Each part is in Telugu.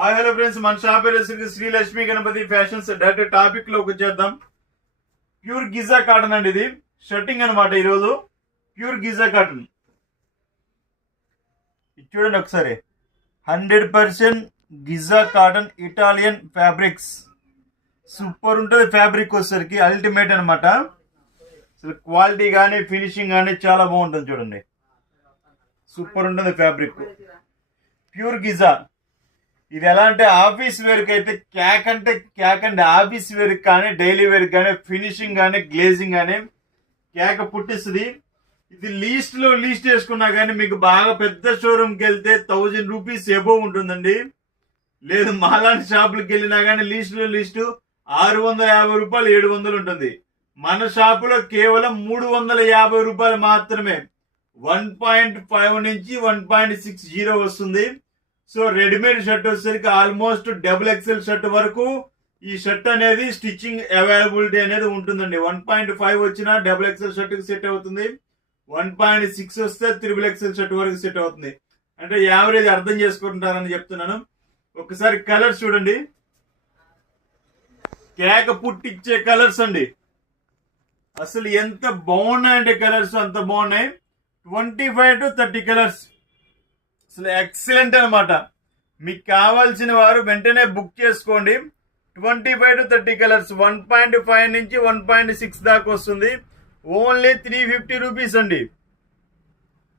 హాయ్ హలో ఫ్రెండ్స్, మన shop Sri Lakshmi Ganapathi fashions. Direct topic లోకి వచ్చేద్దాం. ప్యూర్ గిజా కాటన్ అండి, ఇది షర్టింగ్ అనమాట. ఈరోజు ప్యూర్ గిజా కాటన్ చూడండి ఒకసారి. 100% Giza cotton Italian fabrics. Super ఉంటుంది ఫ్యాబ్రిక్ వచ్చేసరికి, అల్టిమేట్ అనమాట. అసలు క్వాలిటీ కానీ ఫినిషింగ్ కానీ చాలా బాగుంటుంది. చూడండి, సూపర్ ఉంటుంది ఫ్యాబ్రిక్. Pure Giza. ఇది ఎలా అంటే ఆఫీస్ వేర్కి అయితే క్యాక్ అంటే క్యాక్ అండి. ఆఫీస్ వేర్కి కానీ డైలీ వేర్కి కానీ ఫినిషింగ్ కానీ గ్లేజింగ్ కానీ క్యాక్ పుట్టిస్తుంది. ఇది లీస్ట్ చేసుకున్నా కానీ మీకు బాగా పెద్ద షోరూమ్కి వెళ్తే 1000 రూపీస్ ఎబోవ్ ఉంటుందండి. లేదు మాలాంటి షాపులకు వెళ్ళినా కానీ లీస్ట్ 650 రూపాయలు 700 ఉంటుంది. మన షాపులో కేవలం 350 రూపాయలు మాత్రమే. 1.5 నుంచి 1.60 వస్తుంది. సో రెడీమేడ్ షర్ట్ వచ్చేసరికి ఆల్మోస్ట్ XXL షర్ట్ వరకు ఈ షర్ట్ అనేది స్టిచ్చింగ్ అవైలబిలిటీ అనేది ఉంటుందండి. 1.5 వచ్చినా XXL షర్ట్ కి సెట్ అవుతుంది. 1.6 వస్తే XXL షర్ట్ వరకు సెట్ అవుతుంది. అంటే యావరేజ్ అర్థం చేసుకుంటారని చెప్తున్నాను. ఒకసారి కలర్స్ చూడండి, కేక పుట్టిచ్చే కలర్స్ అండి. అసలు ఎంత బాగున్నాయంటే కలర్స్ అంత బాగున్నాయి. 25 to 30 కలర్స్. అసలు ఎక్సలెంట్ అనమాట. మీకు కావాల్సిన వారు వెంటనే బుక్ చేసుకోండి. 25 to 30 కలర్స్. 1.5 నుంచి 1.6 దాకా వస్తుంది. ఓన్లీ 350 రూపీస్ అండి.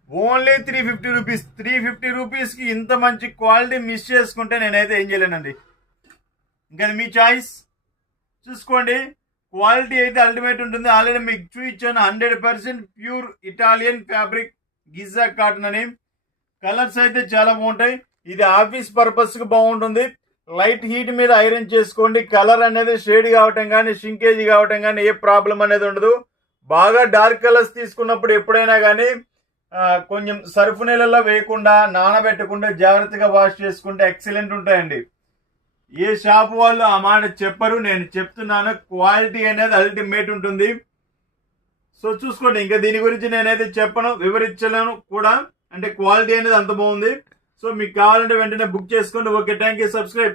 Only 350 rupees. 350 రూపీస్కి ఇంత మంచి క్వాలిటీ మిస్ చేసుకుంటే నేనైతే ఏం చేయలేనండి. ఇంకా మీ చాయిస్ చూసుకోండి. క్వాలిటీ అయితే అల్టిమేట్ ఉంటుంది. ఆల్రెడీ మీకు చూపించాను. 100% pure Italian fabric Giza cotton అని. కలర్స్ అయితే చాలా బాగుంటాయి. ఇది ఆఫీస్ పర్పస్ కి బాగుంటుంది. లైట్ హీట్ మీద ఐరన్ చేసుకోండి. కలర్ అనేది షేడ్ కావటం కానీ షింకేజ్ కావటం కానీ ఏ ప్రాబ్లం అనేది ఉండదు. బాగా డార్క్ కలర్స్ తీసుకున్నప్పుడు ఎప్పుడైనా కానీ కొంచెం సర్ఫ్ నీళ్ళలో వేయకుండా నానబెట్టకుండా జాగ్రత్తగా వాష్ చేసుకుంటే ఎక్సలెంట్ ఉంటాయండి. ఏ షాప్ వాళ్ళు ఆ మాట చెప్పరు, నేను చెప్తున్నాను. క్వాలిటీ అనేది అల్టిమేట్ ఉంటుంది. సో చూసుకోండి. ఇంకా దీని గురించి నేనైతే చెప్పను, వివరించలేను కూడా. అంటే క్వాలిటీ అనేది అంత బాగుంది. సో మీకు కావాలంటే వెంటనే బుక్ చేసుకోండి. Okay, thank you. సబ్స్క్రైబ్.